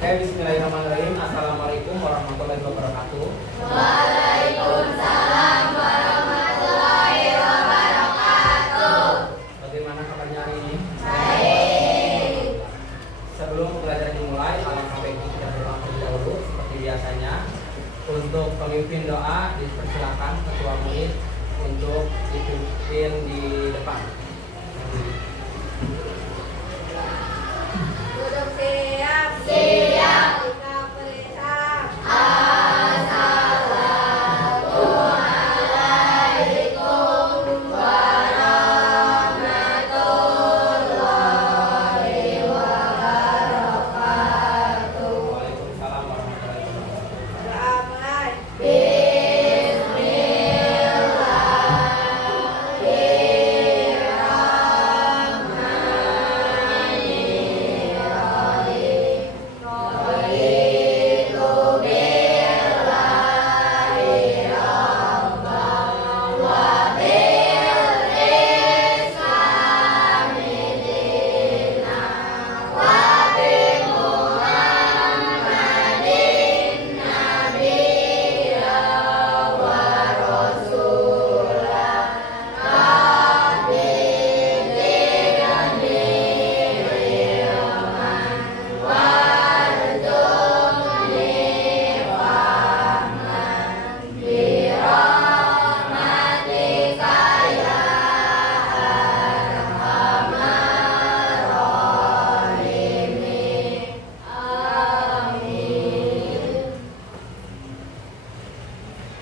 Oke, bismillahirrahmanirrahim. Assalamualaikum warahmatullahi wabarakatuh. Waalaikumsalam warahmatullahi wabarakatuh. Bagaimana kabarnya hari ini? Baik. Sebelum pembelajaran dimulai, alangkah baiknya kita berdoa terlebih dahulu seperti biasanya. Untuk pemimpin doa dipersilakan ketua murid untuk dipimpin di depan. Duduk siap. Siap. Kita perintah. Assalamualaikum warahmatullahi wabarakatuh. Waalaikumsalam warahmatullahi wabarakatuh. Doa mulai.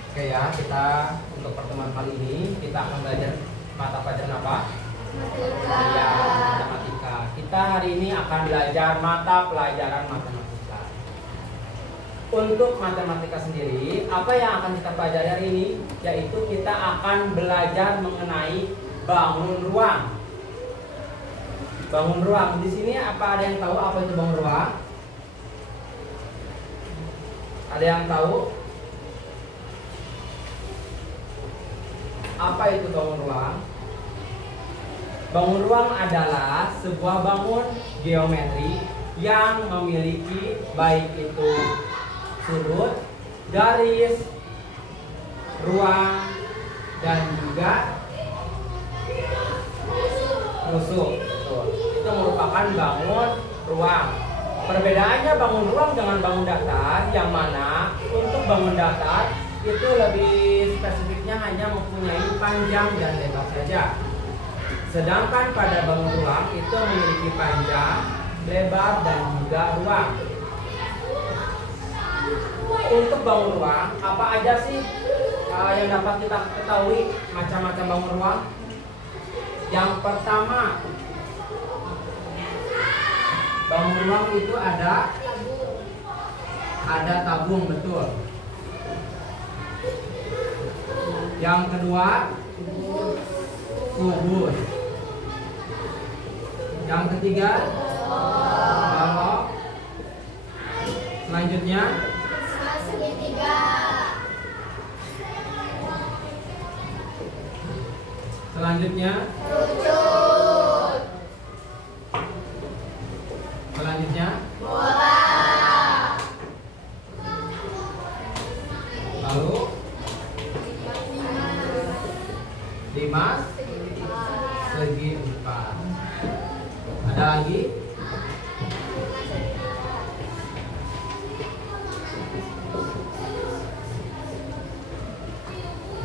Oke ya, kita untuk pertemuan kali ini kita akan belajar mata pelajaran apa? Ya, matematika. Kita hari ini akan belajar mata pelajaran matematika. Untuk matematika sendiri, apa yang akan kita pelajari hari ini? Yaitu kita akan belajar mengenai bangun ruang. Bangun ruang. Di sini apa ada yang tahu apa itu bangun ruang? Ada yang tahu? Apa itu bangun ruang? Bangun ruang adalah sebuah bangun geometri yang memiliki baik itu sudut, garis, ruang, dan juga rusuk. Itu merupakan bangun ruang. Perbedaannya bangun ruang dengan bangun datar, yang mana untuk bangun datar itu lebih spesifiknya hanya mempunyai panjang dan lebar saja. Sedangkan pada bangun ruang itu memiliki panjang, lebar, dan juga ruang. Untuk bangun ruang, apa aja sih yang dapat kita ketahui macam-macam bangun ruang? Yang pertama, bangun ruang itu ada tabung, betul. Yang kedua, kubus. Yang ketiga, balok. Selanjutnya, Segitiga. selanjutnya, Kerucut. selanjutnya, Bola. lalu limas, segi empat. Ada lagi?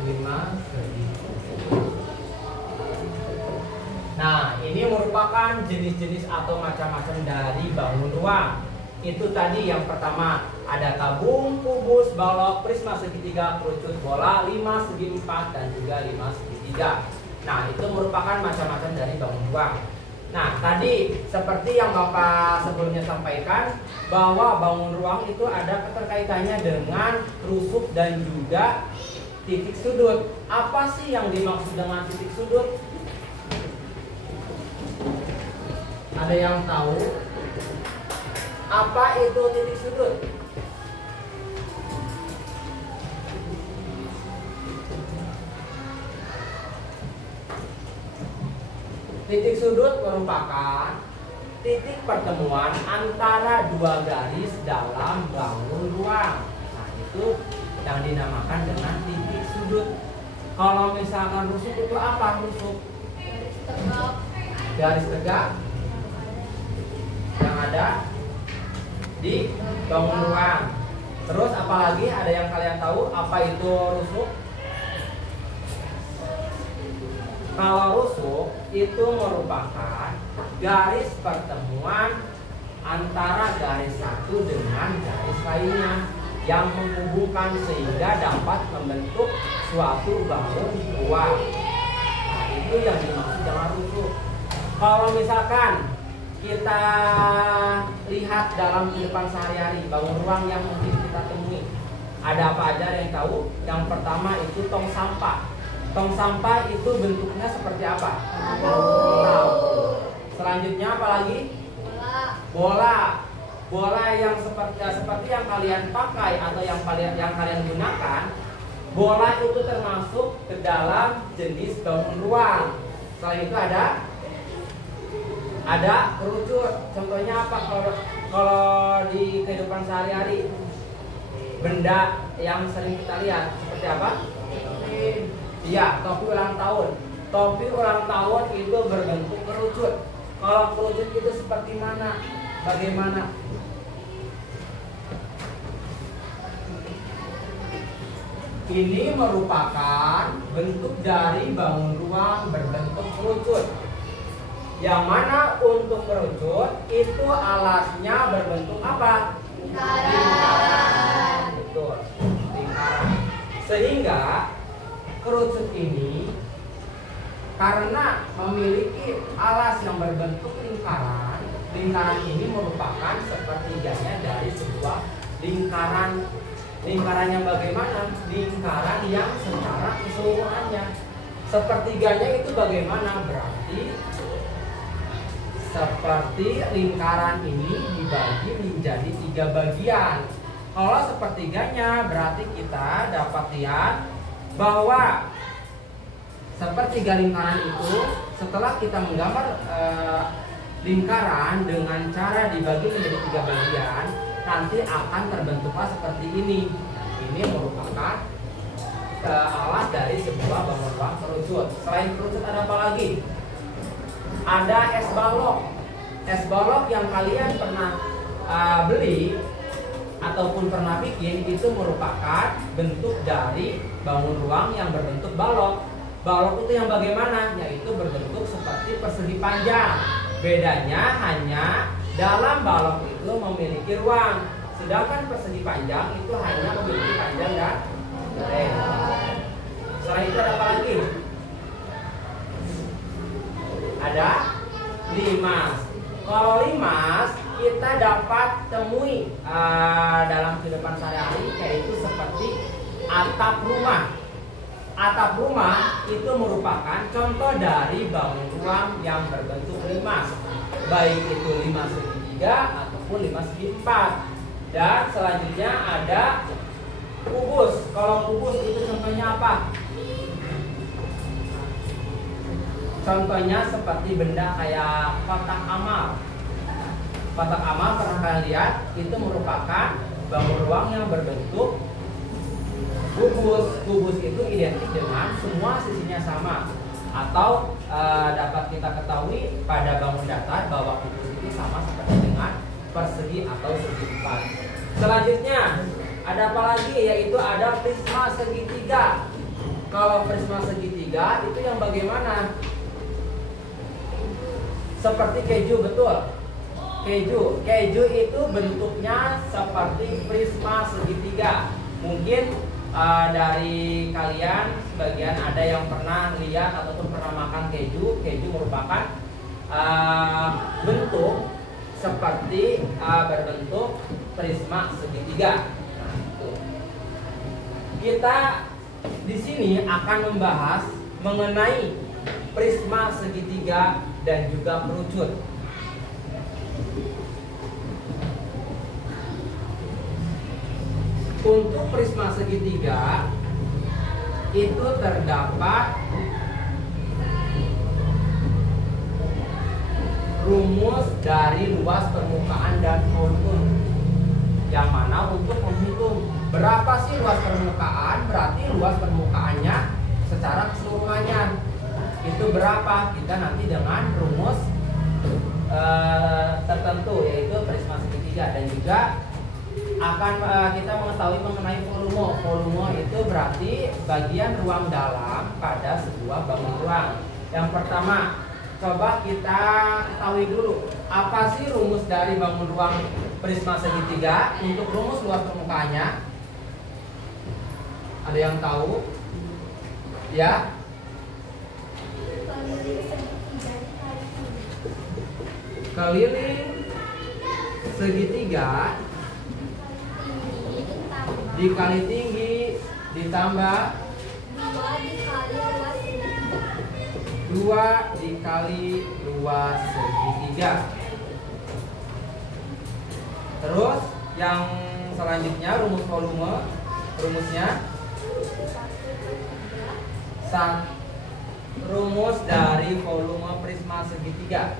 Lima segi. Nah, ini merupakan jenis-jenis atau macam-macam dari bangun ruang. Itu tadi yang pertama, ada tabung, kubus, balok, prisma segitiga, kerucut, bola, limas, segi empat, dan juga limas segitiga. Nah, itu merupakan macam-macam dari bangun ruang. Nah, tadi seperti yang Bapak sebelumnya sampaikan, bahwa bangun ruang itu ada keterkaitannya dengan rusuk dan juga titik sudut. Apa sih yang dimaksud dengan titik sudut? Ada yang tahu? Apa itu titik sudut? Titik sudut merupakan titik pertemuan antara dua garis dalam bangun ruang. Nah, itu yang dinamakan dengan titik sudut. Kalau misalkan rusuk itu apa rusuk? Garis tegak. Garis tegak yang ada di bangun ruang. Terus apalagi ada yang kalian tahu apa itu rusuk? Kalau rusuk itu merupakan garis pertemuan antara garis satu dengan garis lainnya yang menghubungkan sehingga dapat membentuk suatu bangun ruang. Nah, itu yang dimaksud dengan rusuk. Kalau misalkan kita lihat dalam kehidupan sehari-hari bangun ruang yang mungkin kita temui, ada apa aja yang tahu? Yang pertama itu tong sampah. Tong sampah itu bentuknya seperti apa? Tahu. Selanjutnya apa lagi? Bola. Bola yang seperti yang kalian pakai atau yang kalian gunakan. Bola itu termasuk ke dalam jenis bangun ruang. Selain itu ada kerucut. Contohnya apa? Kalau di kehidupan sehari-hari, benda yang sering kita lihat seperti apa? Iya, topi ulang tahun. Topi ulang tahun itu berbentuk kerucut. Kalau kerucut itu seperti mana? Bagaimana? Ini merupakan bentuk dari bangun ruang berbentuk kerucut. Yang mana untuk kerucut itu alasnya berbentuk apa? Lingkaran. Betul, lingkaran. Sehingga kerucut ini karena memiliki alas yang berbentuk lingkaran, lingkaran ini merupakan sepertiganya dari sebuah lingkaran. Lingkaran yang bagaimana? Lingkaran yang secara keseluruhannya. Sepertiganya itu bagaimana? Berarti seperti lingkaran ini dibagi menjadi 3 bagian. Kalau sepertiganya berarti kita dapat lihat bahwa sepertiga lingkaran itu setelah kita menggambar lingkaran dengan cara dibagi menjadi 3 bagian, nanti akan terbentuklah seperti ini. Ini merupakan alas dari sebuah bangun ruang kerucut. Selain kerucut ada apa lagi? Ada es balok. Es balok yang kalian pernah beli ataupun pernah bikin itu merupakan bentuk dari bangun ruang yang berbentuk balok. Balok itu yang bagaimana? Yaitu berbentuk seperti persegi panjang. Bedanya hanya dalam balok itu memiliki ruang, sedangkan persegi panjang itu hanya memiliki panjang dan lebar. Selain itu ada apa lagi? Ada limas. Kalau limas kita dapat temui dalam kehidupan sehari-hari, yaitu seperti atap rumah. Atap rumah itu merupakan contoh dari bangun ruang yang berbentuk limas, baik itu limas segitiga ataupun limas segi 4. Dan selanjutnya ada kubus. Kalau kubus itu contohnya apa? Contohnya seperti benda kayak kotak amal. Kotak amal pernah kalian lihat? Itu merupakan bangun ruang yang berbentuk kubus. Kubus itu identik dengan semua sisinya sama. Atau dapat kita ketahui pada bangun datar bahwa kubus itu sama seperti dengan persegi atau segi 4. Selanjutnya ada apa lagi? Yaitu ada prisma segitiga. Kalau prisma segitiga itu yang bagaimana? Seperti keju, betul. Keju itu bentuknya seperti prisma segitiga. Mungkin dari kalian sebagian ada yang pernah lihat ataupun pernah makan keju. Keju merupakan bentuk seperti berbentuk prisma segitiga. Nah, itu. Kita di sini akan membahas mengenai prisma segitiga dan juga kerucut. Untuk prisma segitiga itu terdapat rumus dari luas permukaan dan volume. Yang mana untuk menghitung berapa sih luas permukaan, berarti luas permukaannya secara keseluruhannya itu berapa, kita nanti dengan rumus tertentu yaitu prisma segitiga. Dan juga akan kita mengetahui mengenai volume. Volume itu berarti bagian ruang dalam pada sebuah bangun ruang. Yang pertama, coba kita ketahui dulu apa sih rumus dari bangun ruang prisma segitiga. Untuk rumus luas permukaannya, ada yang tahu? Ya? Keliling segitiga dikali tinggi ditambah 2 dikali luas segitiga. Terus yang selanjutnya rumus volume, rumusnya rumus dari volume prisma segitiga.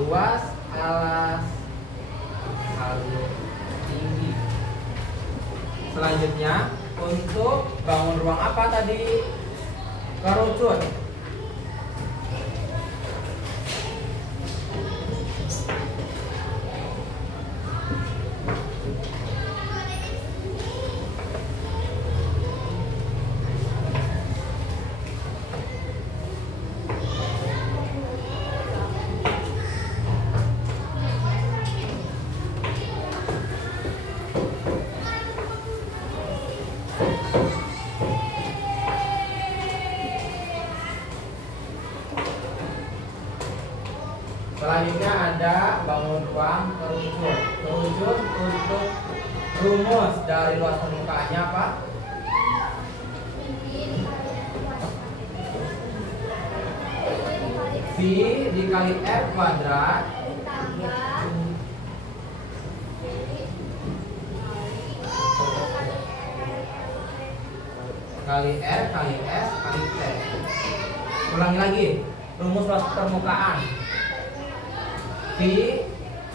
Luas alas kali tinggi. Selanjutnya untuk bangun ruang apa tadi? Kerucut. Selanjutnya ada bangun ruang kerucut. Kerucut untuk rumus dari luas permukaannya apa? V dikali R kuadrat kali R kali S kali T. Ulangi lagi, rumus luas permukaan V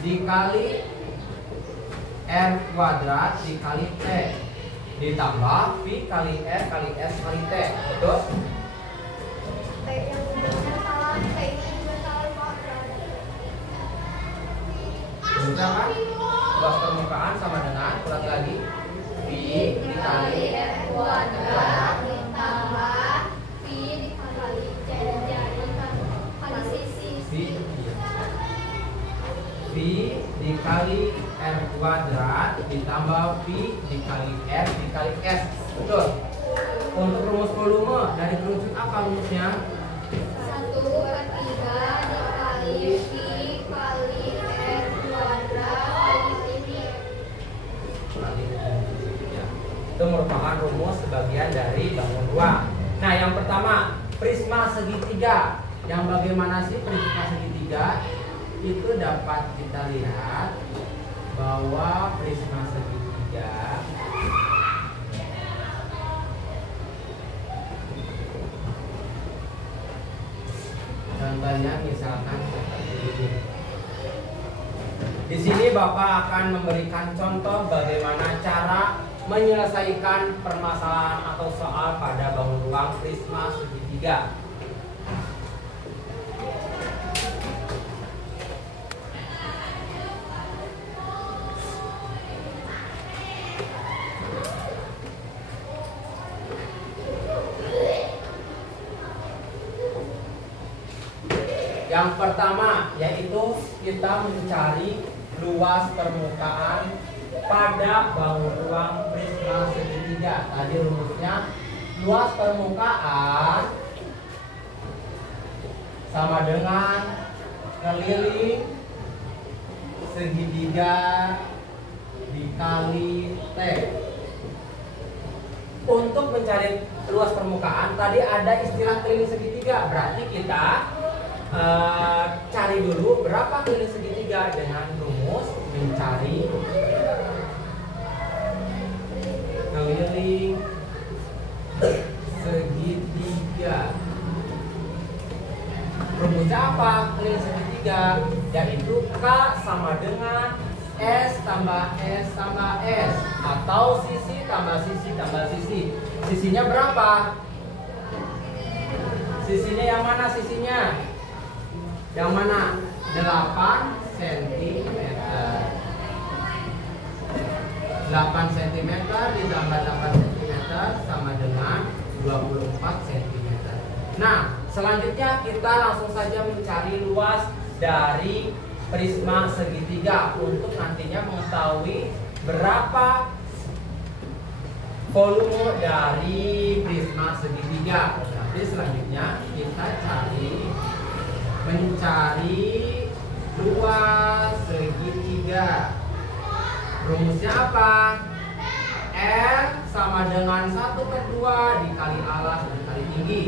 dikali R kuadrat dikali T ditambah V kali R kali S kali T. Betul? Bisa kan? Luas permukaan sama dengan, ulangi lagi, V dikali R kuadrat ditambah V dikali kali sisi. V dikali R kuadrat ditambah V dikali R dikali S. Betul. Untuk rumus volume dari kerucut apa rumusnya? 1/3 dikali V kali R kuadrat kali ini. Ya. Itu merupakan rumus sebagian dari bangun ruang. Nah, yang pertama prisma segitiga. Yang bagaimana sih prisma segitiga? Itu dapat kita lihat bahwa prisma segitiga contohnya misalkan seperti ini. Di sini Bapak akan memberikan contoh bagaimana cara menyelesaikan permasalahan atau soal pada bangun ruang prisma segitiga. Yang pertama yaitu kita mencari luas permukaan pada bangun ruang prisma segitiga. Tadi rumusnya luas permukaan sama dengan keliling segitiga dikali T. Untuk mencari luas permukaan tadi ada istilah keliling segitiga, berarti kita cari dulu berapa keliling segitiga dengan rumus mencari keliling segitiga Rumusnya apa? Keliling segitiga, yaitu K sama dengan S tambah S tambah S, atau sisi tambah sisi tambah sisi. Sisinya berapa? Sisinya yang mana sisinya? Yang mana? 8 cm. 8 cm ditambah 8 cm sama dengan 24 cm. Nah, selanjutnya kita langsung saja mencari luas dari prisma segitiga untuk nantinya mengetahui berapa volume dari prisma segitiga. Tapi selanjutnya kita mencari luas segitiga. Rumusnya apa? R sama dengan 1/2 dikali alas dikali tinggi.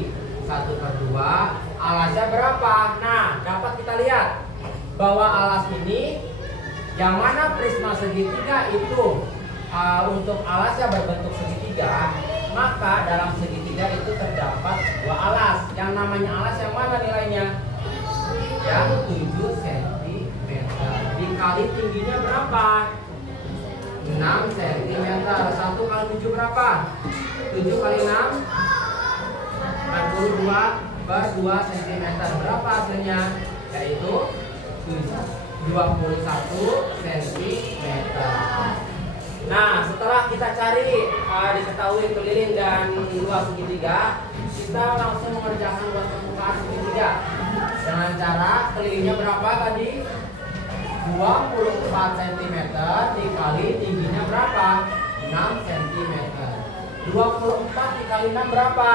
1/2, alasnya berapa? Nah, dapat kita lihat bahwa alas ini, yang mana prisma segitiga itu untuk alasnya berbentuk segitiga, maka dalam segitiga itu terdapat dua alas. Yang namanya alas yang mana nilainya? Yang 7 cm. Dikali tingginya berapa? 6 cm. 1 kali 7 berapa? 7 kali 6 42/2 cm. Berapa hasilnya? Yaitu 21 cm. Nah, setelah kita cari diketahui keliling dan luas segitiga, kita langsung mengerjakan luas permukaan segitiga dengan cara kelilingnya berapa tadi? 24 cm dikali tingginya berapa? 6 cm. 24 dikali 6 berapa?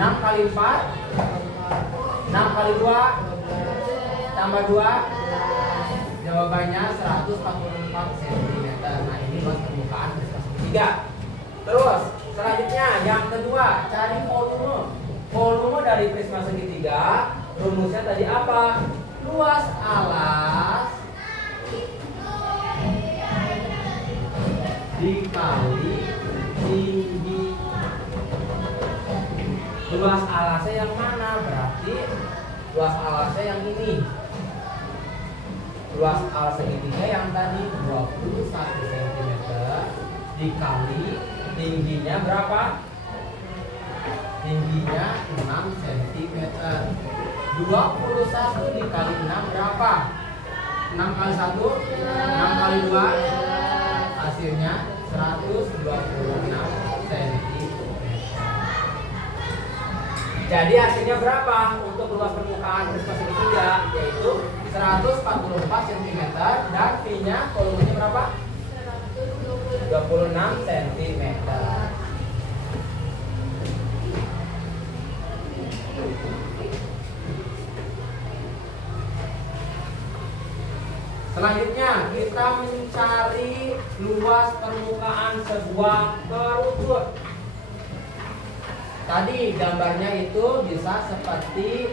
6 kali 4 6 kali 2 tambah 2, jawabannya 144 cm. Nah, ini luas permukaan prisma segitiga. Terus selanjutnya yang kedua, cari volume. Volume dari prisma segitiga, rumusnya tadi apa? Luas alas dikali tinggi. Luas alasnya yang mana? Berarti luas alasnya yang ini. Luas alas segitiga yang tadi 21 cm dikali tingginya berapa? Tingginya 6 cm. 21 dikali 6 berapa? 6 kali 1 6 kali 2, hasilnya 126 cm. Jadi hasilnya berapa untuk luas permukaan prisma segitiga? Yaitu 144 cm dan V-nya volumenya berapa? 26 cm. Selanjutnya kita mencari luas permukaan sebuah kerucut. Tadi gambarnya itu bisa seperti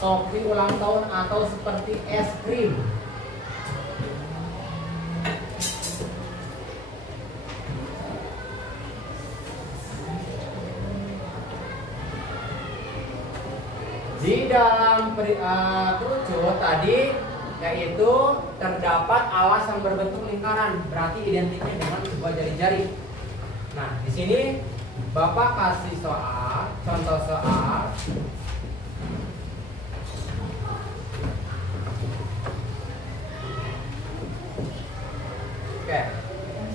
topi ulang tahun atau seperti es krim. Di dalam kerucut tadi yaitu terdapat alas yang berbentuk lingkaran, berarti identiknya dengan sebuah jari-jari. Nah, di sini Bapak kasih soal, contoh soal. Oke,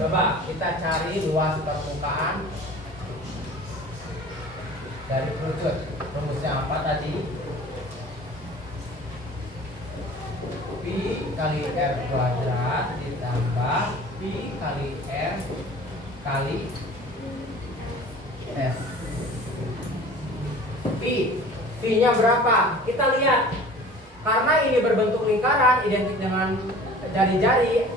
coba kita cari luas permukaan dari kerucut. Rumusnya apa tadi? Pi kali R kuadrat ditambah Pi kali R kali S. V-nya berapa? Kita lihat. Karena ini berbentuk lingkaran identik dengan jari-jari,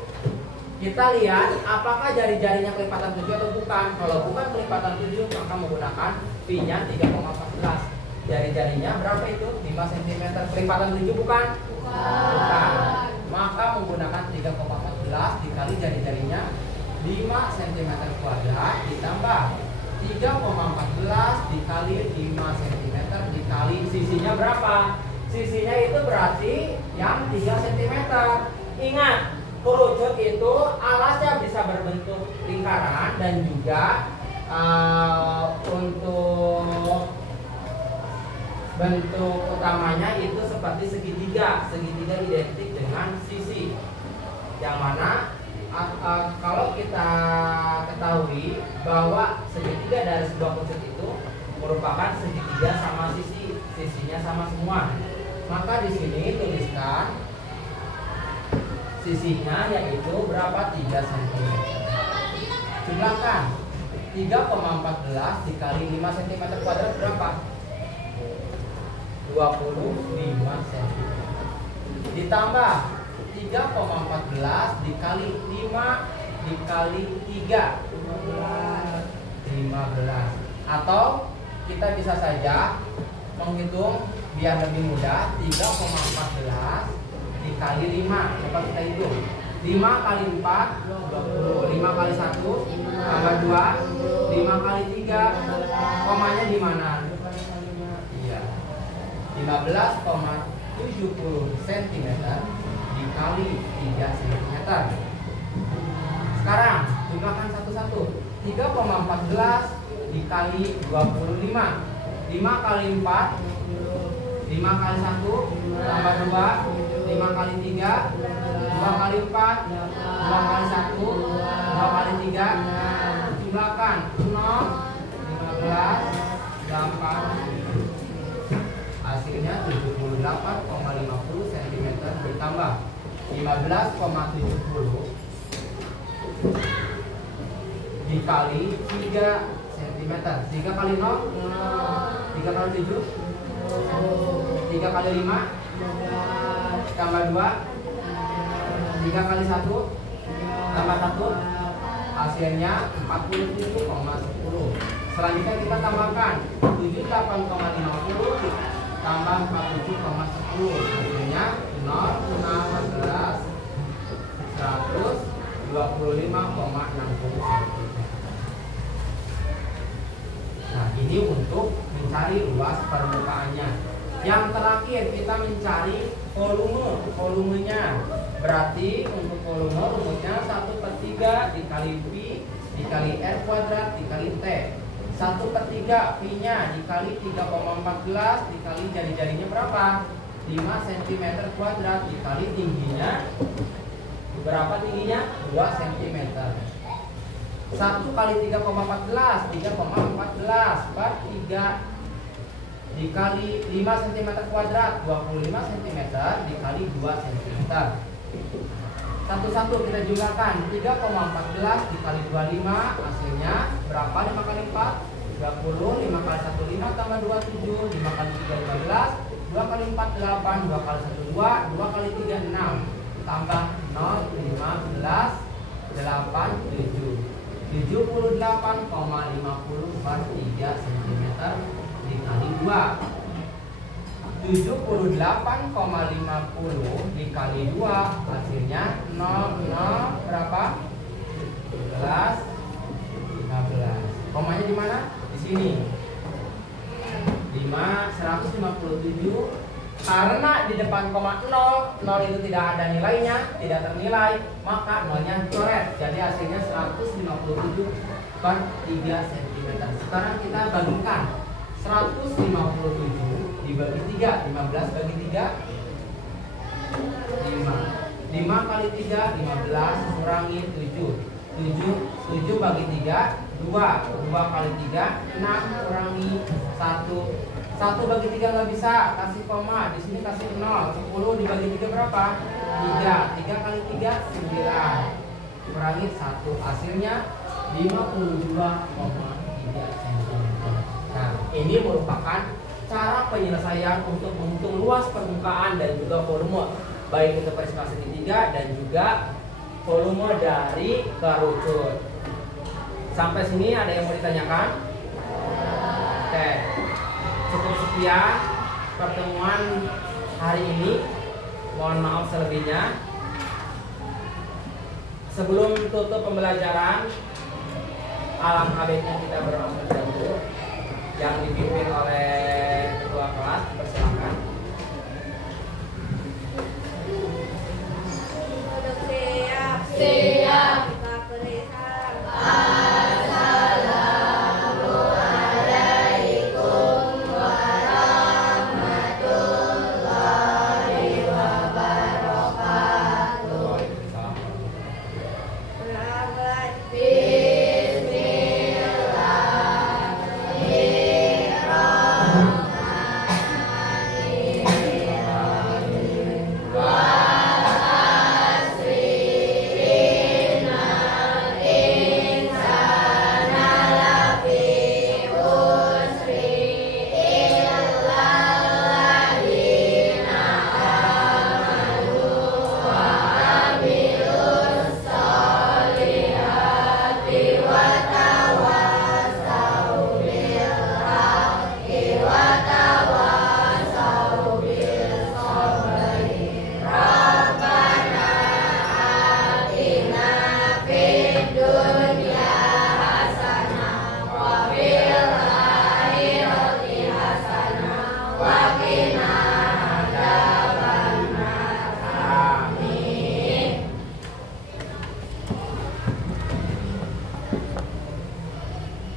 kita lihat apakah jari-jarinya kelipatan 7 atau bukan. Kalau bukan kelipatan 7, maka menggunakan V-nya 3,14. Jari-jarinya berapa itu? 5 cm. Kelipatan 7 bukan? Bukan. Maka menggunakan 3,14 dikali jari-jarinya 5 cm kuadrat ditambah 3,14 dikali 5 cm dikali sisinya berapa? Sisinya itu berarti yang 3 cm. Ingat, kerucut itu alasnya bisa berbentuk lingkaran dan juga untuk bentuk utamanya itu seperti segitiga. Segitiga identik dengan sisi. Yang mana kalau kita ketahui bahwa segitiga dari sebuah kerucut itu merupakan segitiga sama sisi, sisinya sama semua. Maka di sini tuliskan sisinya yaitu berapa? 3 cm. Jumlahkan 3,14 dikali 5 cm kuadrat berapa? 25 cm. Ditambah 3,14 dikali 5 dikali 3 15. Atau kita bisa saja menghitung biar lebih mudah. 3,14 dikali 5. Coba kita hitung. 5 kali 4 20. 5 kali 1 tambah 2. 5 kali 3. Komanya di mana? Iya. 15,70 cm dikali 3 cm. Sekarang jumlahkan satu-satu. 3,14 dikali 25. 5 kali 4 5 kali 1 tambah 2. 5 kali 3 2 kali 4 2 kali 1 2 kali 3. Jumlahkan 0 15 8. Hasilnya 78,50 cm ditambah 15,70 dikali 3 cm. 3 kali 0 3 kali 7 3 kali 5 tambah 2 3 kali 1 tambah 1. Hasilnya 47,10. Selanjutnya kita tambahkan 78,50 tambah 47,10. Hasilnya 0 16 125,60. Nah, ini untuk mencari luas permukaannya. Yang terakhir kita mencari volumenya. Berarti untuk volume rumusnya 1/3 dikali Pi dikali R kuadrat dikali T. 1/3 Pi-nya dikali 3,14 dikali jari-jarinya berapa? 5 cm kuadrat dikali tingginya. Berapa tingginya? 2 cm. 1 kali 3,14 3,14 per 3 dikali 5 cm kuadrat 25 cm dikali 2 cm. Satu-satu kita jumlahkan. 3,14 dikali 25 hasilnya berapa? 5 kali 4 20. 5 kali 1 5 tambah 2 7. 5 kali 3 15. 2 kali 4 8. 2 kali 1 2. 2 kali 3 6 tambah 0 15 8 7. 78,50 per 3 cm dikali 2. 78,50 dikali 2 hasilnya 0 berapa? 15. Komanya di mana? Di sini. 157. Karena di depan koma 0 itu tidak ada nilainya, tidak ternilai, maka nolnya coret. Jadi hasilnya 157 per 3 cm. Sekarang kita bagikan 157 dibagi 3. 15 bagi 3 5. 5 kali 3 15 kurangi 7. 7 bagi 3 2. 2 kali 3 6 kurangi 1. 1 bagi 3 nggak bisa, kasih koma. Di sini kasih 0. 10 dibagi 3 berapa? 3. 3 kali 3 9. Kurangi 1. Hasilnya 52,3 cm. Nah, ini merupakan cara penyelesaian untuk menghitung luas permukaan dan juga volume, baik untuk prisma segitiga dan juga volume dari kerucut. Sampai sini ada yang mau ditanyakan? Oke. Cukup sekian pertemuan hari ini. Mohon maaf selebihnya. Sebelum tutup pembelajaran, alangkah baiknya kita bermakna dahulu yang dipimpin oleh